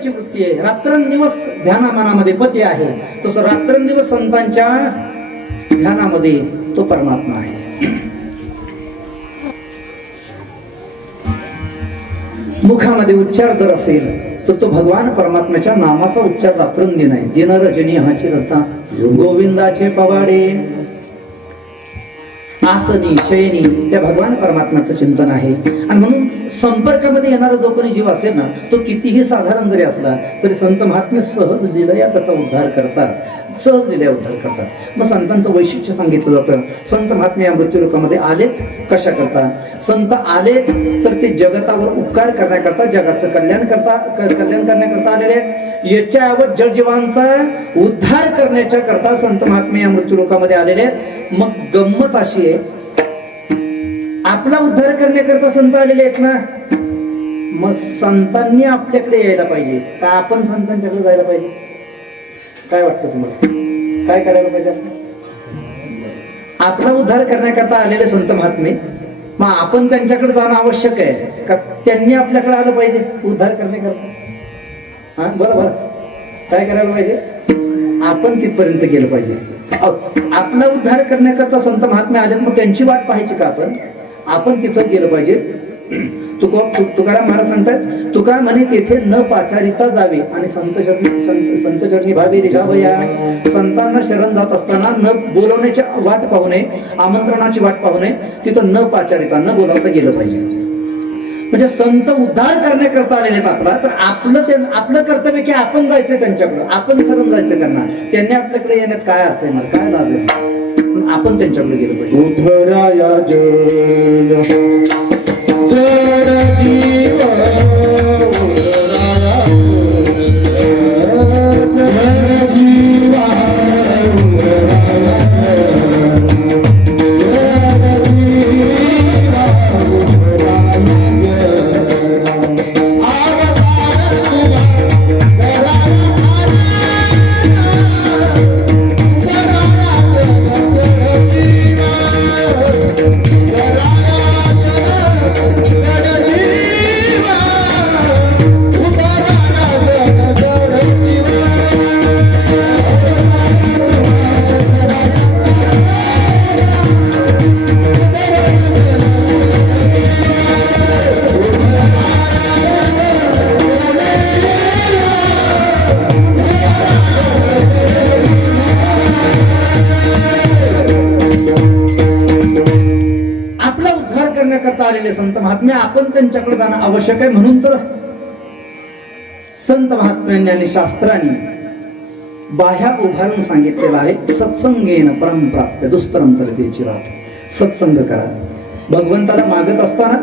करायची वृत्ती आहे, रात्रंदिवस ध्याना मनामध्ये पती आहे, तसं रात्रंदिवस संतांच्या ध्यानामध्ये तो परमात्मा आहे. मुखामध्ये उच्चार जर असेल तर तो भगवान परमात्म्याच्या नामाचा उच्चार रात्रंदिन आहे. दिन रजनी हाची दत्ता गोविंदाचे पवाडे आसनी शयनी त्या भगवान परमात्म्याचं चिंतन आहे. आणि म्हणून संपर्कामध्ये येणारा जो कोणी जीव असेल ना, तो कितीही साधारण जरी असला तरी संत महात्मे सहज लीलया त्याचा उद्धार करतात, सहज लीलया उद्धार करतात. मग संतांचं वैशिष्ट्य सांगितलं जातं. संत महात्मे या मृत्यूलोकामध्ये आलेत कशा करता? संत आलेत तर ते जगतावर उपकार करण्याकरता, जगाचं कल्याण करण्याकरता आलेले आहेत. याच्यावर जगजीवांचा उद्धार करण्याच्या करता संत महात्मे या मृत्यूलोकामध्ये आलेले आहेत. मग गंमत अशी आहे, आपला उद्धार करण्याकरता संत आलेले आहेत ना, मग संतांनी आपल्याकडे यायला पाहिजे का आपण संतांच्याकडे जायला पाहिजे? काय वाटतं तुम्हाला? काय करायला पाहिजे? आपला उद्धार करण्याकरता आलेले संत महात्मे, मग आपण त्यांच्याकडे जाणं आवश्यक आहे का त्यांनी आपल्याकडे आलं पाहिजे उद्धार करण्याकरता? हा बरं, काय करायला पाहिजे? आपण तिथपर्यंत गेलं पाहिजे. आपला उद्धार करण्याकरता संत महात्मे आलेत, मग त्यांची वाट पाहायची का आपण तिथं गेलं पाहिजे. तुकाराम महाराज सांगतात, तुका म्हणे तेथे न पाचारिता जावे आणि संत चरणी भावे रिगावया. संतांना शरण जात असताना न बोलवण्याची वाट पाहू नये, आमंत्रणाची वाट पाहू नये, तिथं न पाचारिता न बोलावता गेलं पाहिजे. म्हणजे संत उद्धार करण्याकरता आलेले आहेत आपला, तर आपलं कर्तव्य की आपण जायचंय त्यांच्याकडे, आपण शरण जायचं त्यांना. त्यांनी आपल्याकडे येण्यात काय अर्थ आहे? मला काय लाज आहे? आपण त्यांच्याकडे गेलं पाहिजे. उद्धराया जल जड जीव आलेले संत महात्मे, आपण त्यांच्याकडे जाणं आवश्यक आहे. म्हणून तर संत महात्म्यांनी आणि शास्त्रांनी बाह्या उभारून सांगितलेलं आहे, सत्संगेन परम प्राप्य दुस्तरम तरतेची रात. सत्संग करा. भगवंताला मागत असताना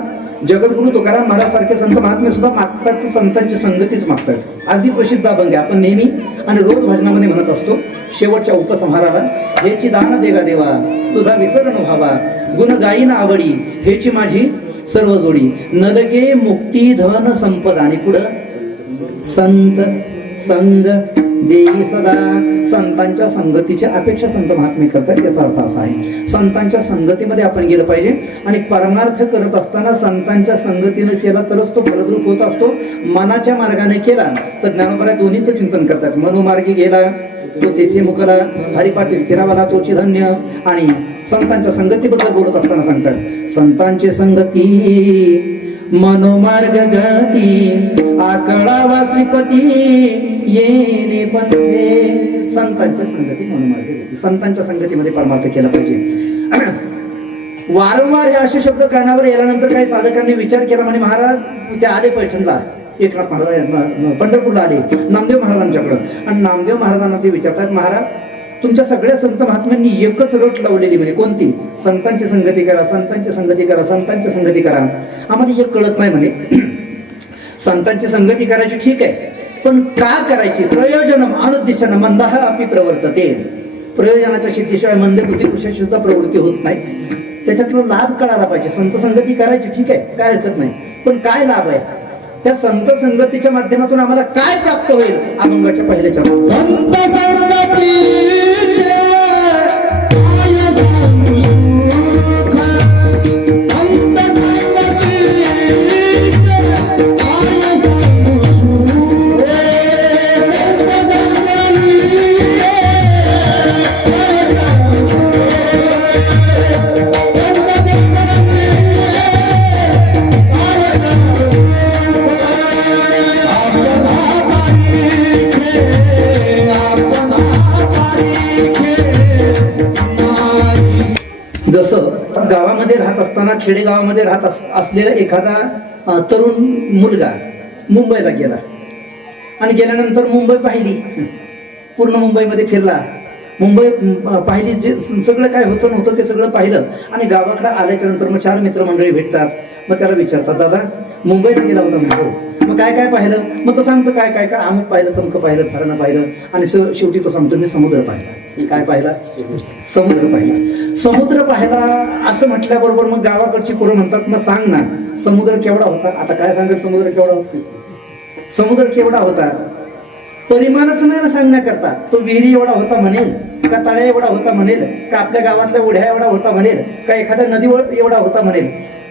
जगद्गुरु तुकाराम महाराज सारखे संत महात्मे सुद्धा मागतात की संतांची संगतीच मागतात. अगदी प्रसिद्ध अभंग आहे, आपण नेहमी आणि रोज भजनामध्ये म्हणत असतो. शेवटच्या उपसंहाराला, हेची दान देगा देवा तुझा विसरण व्हावा, गुण गायीन आवडी हेची माझी सर्व जोडी, नलगे मुक्ती धन संपदा. आणि पुढं संत संग देई सदा. संतांच्या संगतीची अपेक्षा संत महात्मे करतात. याचा अर्थ असा आहे, संतांच्या संगतीमध्ये आपण गेलं पाहिजे. आणि परमार्थ करत असताना संतांच्या संगतीने केला तरच तो फलद्रूप होत असतो. मनाच्या मार्गाने केला तर ज्ञानोबा दोन्हीचं चिंतन करतात. मनोमार्गी गेला तो तेथे मुकला, हरिपाठी स्थिरावाला तोची धन्य. आणि संतांच्या संगतीबद्दल बोलत असताना सांगतात, संतांची संगती मनोमार्ग गती आकळावा श्रीपती येणे पते. संतांच्या संगती मनोमार्ग गती. संतांच्या संगतीमध्ये परमार्थ केला पाहिजे. वारंवार हे असे शब्द कानावर याल्यानंतर काही साधकांनी विचार केला, म्हणे महाराज ते आले पैठणला, एकनाथ महाराज पंढरपूरला आले नामदेव महाराजांच्याकडं. आणि नामदेव महाराजांना ते विचारतात, महाराज तुमच्या सगळ्या संत महात्म्यांनी एकच रट लावलेली, म्हणजे कोणती? संतांची संगती करा, संतांची संगती करा, संतांची संगती करा. आम्हाला एक कळत नाही म्हणे. संतांची संगती करायची ठीक आहे, पण का करायची? प्रयोजनम अनुद्दिशनं मंदाह अपि प्रवर्तते. प्रयोजनाच्या सिद्धीशिवाय मंद बुद्धी सुद्धा प्रवृत्ती होत नाही. त्याच्यातला लाभ कळायला पाहिजे. संत संगती करायची ठीक आहे, काय हरकत नाही, पण काय लाभ आहे? त्या संत संगतीच्या माध्यमातून आम्हाला काय प्राप्त होईल? अभंगाच्या पहिल्या चरणात संत संगती राहत असताना खेडेगावामध्ये असलेला एखादा तरुण मुलगा मुंबईला गेला आणि गेल्यानंतर मुंबई पाहिली, पूर्ण मुंबईमध्ये फिरला, मुंबई पाहिली, जे सगळं काय होतं नव्हतं ते सगळं पाहिलं आणि गावाकडे आल्याच्या नंतर मग 4 मित्रमंडळी भेटतात. मग त्याला विचारतात, दादा मुंबईला गेला होता म्हणजे, मग काय काय पाहिलं? मग तो सांगतो काय काय काय अमुक पाहिलं, तमकं पाहिलं, फरणं पाहिलं आणि शेवटी तो सांगतो मी समुद्र पाहिला. काय पाहिला? समुद्र पाहिला. समुद्र पाहिला असं म्हटल्याबरोबर मग गावाकडची पोरं म्हणतात, मग सांग ना समुद्र केवढा होता? आता काय सांगत समुद्र केवढा होता? समुद्र केवढा होता परिमाणच नाही ना सांगण्याकरता. तो विहिरी एवढा होता म्हणेल का, तळ्या एवढा होता म्हणेल का, आपल्या गावातल्या ओढ्या एवढा होता म्हणेल का, एखाद्या नदीवर एवढा होता म्हणेल.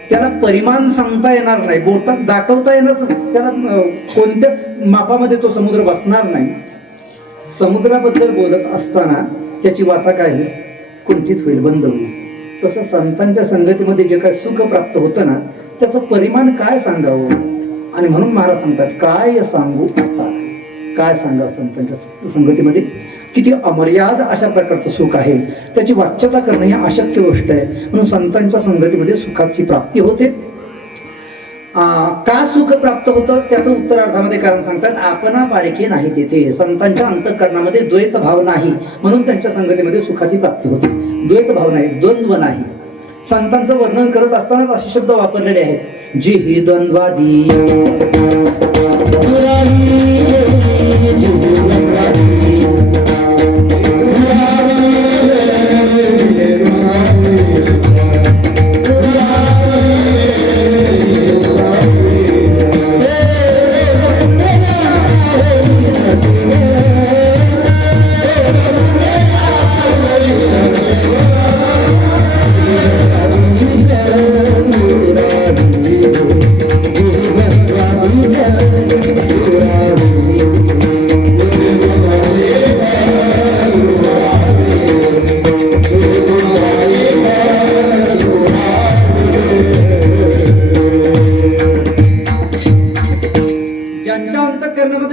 त्याला परिमाण सांगता येणार नाही, बोटात दाखवता येणार, त्याला कोणत्याच मापामध्ये तो समुद्र बसणार नाही. समुद्राबद्दल बोलत असताना त्याची वाचा काय होईल? कुंठित होईल, बंद होईल. तसं संतांच्या संगतीमध्ये जे काय सुख प्राप्त होतं ना, त्याचं परिमाण काय सांगावं? आणि म्हणून महाराज सांगतात, काय सांगू आता, काय सांगा संतांच्या संगतीमध्ये किती अमर्याद अशा प्रकारचं सुख आहे, त्याची वाच्यता करणं ही अशक्य गोष्ट आहे. म्हणून संतांच्या संगतीमध्ये सुखाची प्राप्ती होते. का सुख प्राप्त होतं त्याचं उत्तरार्धामध्ये कारण सांगतात, आपणा पारखी नाही तेथे. संतांच्या अंतःकरणामध्ये द्वैत भाव नाही, म्हणून त्यांच्या संगतीमध्ये सुखाची प्राप्ती होते. द्वैत भाव नाही, द्वंद्व नाही. संतांचं वर्णन करत असतानाच असे शब्द वापरलेले आहेत, जी ही द्वंद्वादी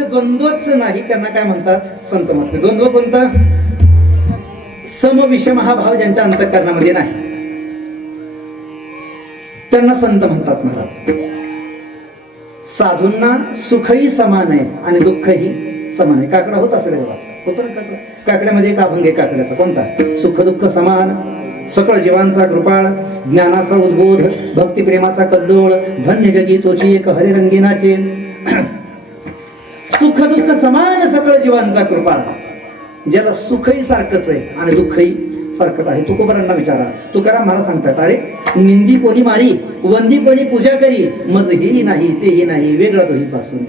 द्वंद्वच नाही त्यांना काय म्हणतात? संत म्हणतात. द्वंद्व कोणता? सम विषम हा भाव ज्यांच्या अंतःकरणामध्ये नाही त्यांना संत म्हणतात महाराज. साधूंना सुखही समान आहे आणि दुःखही समान आहे. काकडा होत असेल बघा, होतो ना काकडा? काकड्यामध्ये एक अभंग आहे काकड्याचा, कोणता? सुख दुःख समान, सकळ जीवांचा कृपाळ, ज्ञानाचा उद्बोध, भक्तिप्रेमाचा कल्लोळ, धन्य जगी तोची एक हरिरंगीनाचे. सुख दुःख समान, सकळ जीवांचा कृपाळ. ज्याला सुखही सारखंच आहे आणि दुःखही सारखंच आहे. तुकोबारांना विचारा, तुकाराम महाराज सांगतात, अरे निंदी कोणी मारी, वंदी कोणी पूजा करी, मज हेही नाही तेही नाही, वेगळा तोही पासून.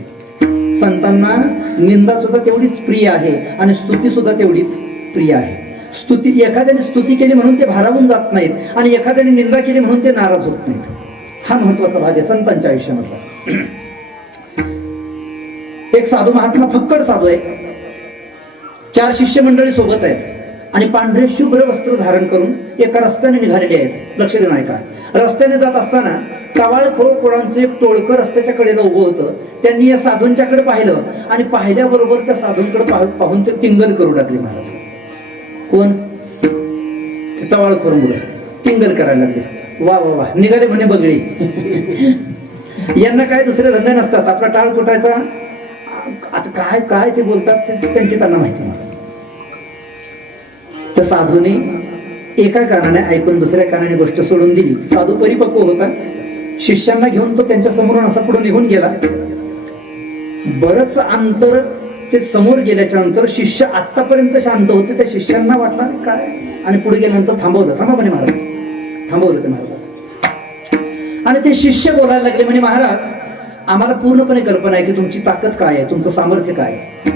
संतांना निंदा सुद्धा तेवढीच प्रिय आहे आणि स्तुती सुद्धा तेवढीच प्रिय आहे. स्तुती, एखाद्याने स्तुती केली म्हणून ते भारावून जात नाहीत आणि एखाद्याने निंदा केली म्हणून ते नाराज होत नाहीत. हा महत्वाचा भाग आहे संतांच्या आयुष्यामधला. एक साधू महात्मा फक्कड साधू आहे, 4 शिष्य मंडळी सोबत आहेत आणि पांढरे शुभ्र वस्त्र धारण करून एका रस्त्याने निघालेले आहेत. लक्ष देणार का? रस्त्याने जात असताना टवाळखोर पोरांचं एक टोळकं रस्त्याच्या कडेला उभं होतं. त्यांनी या साधूंच्याकडे पाहिलं आणि पाहिल्याबरोबर त्या साधूंकडे पाहून ते टिंगल करू लागले महाराज. कोण? टवाळखोर मुलं टिंगल करायला लागले. वा वा वा, निघाले म्हणे बगळी. यांना काय दुसरे धंदे नसतात, आपला टाळ कुटायचा. आता काय काय ते बोलतात त्यांची त्यांना माहिती नाही. त्या साधूने एका कारणाने ऐकून दुसऱ्या कारणाने गोष्ट सोडून दिली. साधू परिपक्व होता. शिष्यांना घेऊन तो त्यांच्या समोरून असा पुढे निघून गेला. बरंच अंतर ते समोर गेल्याच्या नंतर शिष्य आतापर्यंत शांत होते, त्या शिष्यांना वाटलं काय, आणि पुढे गेल्यानंतर थांबवलं. थांबा म्हणे महाराज, थांबवलं ते महाराज. आणि ते शिष्य बोलायला लागले म्हणे, महाराज आम्हाला पूर्णपणे कल्पना आहे की तुमची ताकद काय आहे, तुमचं सामर्थ्य काय आहे.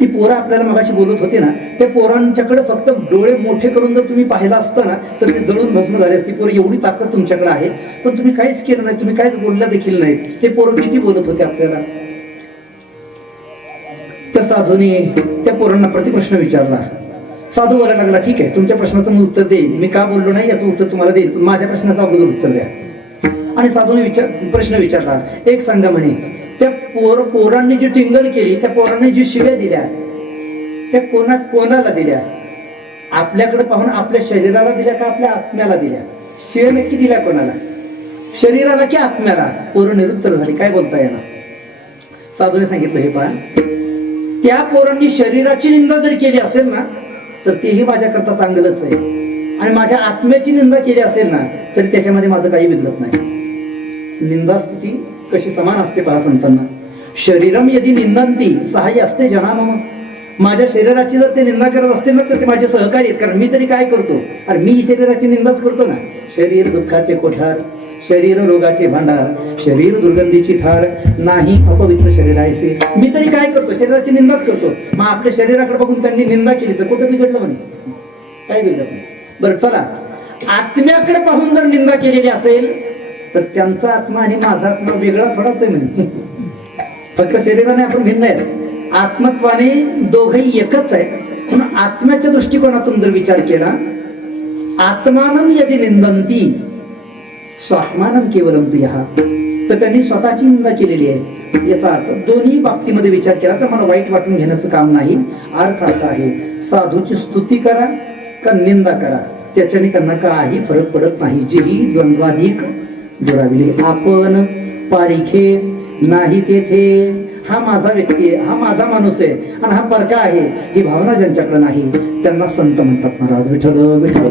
ती पोरं आपल्याला मगाशी बोलत होती ना, त्या पोरांच्याकडे फक्त डोळे मोठे करून जर तुम्ही पाहिलं असतं ना तर ते जळून भस्म झाले असते. पोरं एवढी ताकद तुमच्याकडे आहे, पण तुम्ही काहीच केलं नाही, तुम्ही काहीच बोलला देखील नाही. ते पोरं किती बोलत होते आपल्याला. त्या साधूने त्या पोरांना प्रतिप्रश्न विचारला. साधू बोलायला लागला, ठीक आहे तुमच्या प्रश्नाचं मी उत्तर देईन, मी का बोललो नाही याचं उत्तर तुम्हाला देईन, पण माझ्या प्रश्नाचं अगोदर उत्तर द्या. आणि साधूने प्रश्न विचारला, एक सांगा म्हणे, त्या पोरांनी जी टिंगल केली, त्या पोरांनी जी शिव्या दिल्या, त्या कोणाला दिल्या? आपल्याकडे पाहून आपल्या शरीराला दिल्या का आपल्या आत्म्याला दिल्या? शिव्या नक्की दिल्या कोणाला? शरीराला की आत्म्याला? पोरं निरुत्तर झाली, काय बोलता येणार. साधूने सांगितलं, हे पहा, त्या पोरांनी शरीराची निंदा जर केली असेल ना तर तेही माझ्याकरता चांगलंच आहे, आणि माझ्या आत्म्याची निंदा केली असेल ना तरी त्याच्यामध्ये माझं काही बिघडत नाही. निंदा स्तुती कशी समान असते पहा संतांना. शरीरम यदि निंदंती सहाय्य असते जना मम. माझ्या शरीराची जर ते निंदा करत असतील ना तर ते माझे सहकारी आहेत, कारण मी तरी काय करतो? अरे मी शरीराची निंदाच करतो ना. शरीर दुःखाचे कोठार, शरीर रोगाचे भांडार, शरीर दुर्गंधीची थार, नाही अपवित्र शरीर आहे. मी तरी काय करतो? शरीराची निंदाच करतो. मग आपल्या शरीराकडे बघून त्यांनी निंदा केली तर कुठं बिघडलं म्हणे? काय बिघडलं नाही. बरं चला, आत्म्याकडे पाहून जर निंदा केलेली असेल तर त्यांचा आत्मा आणि माझा आत्मा वेगळा थोडाच आहे म्हणे. फक्त शरीराने आपण भिन्न आहे, आत्मत्वाने दोघही एकच आहे. म्हणून आत्म्याच्या दृष्टिकोनातून जर विचार केला, आत्मानं यदि निंदंती स्वात्मानं केवलम तुयः, तर त्यांनी स्वतःची निंदा केलेली आहे. याचा अर्थ दोन्ही बाबतीमध्ये विचार केला तर मला वाईट वाटून घेण्याचं काम नाही. अर्थ असा आहे, साधूची स्तुती करा का निंदा करा त्याच्याने त्यांना काही फरक पडत नाही. जेही द्वंद्वाधिक दुराविले आपण पारिखे नाही तेथे. हा माझा व्यक्ती आहे, हा माझा माणूस आहे आणि हा परका आहे, ही भावना ज्यांच्याकडे नाही त्यांना संत म्हणतात महाराज. विठ्ठल विठ्ठल.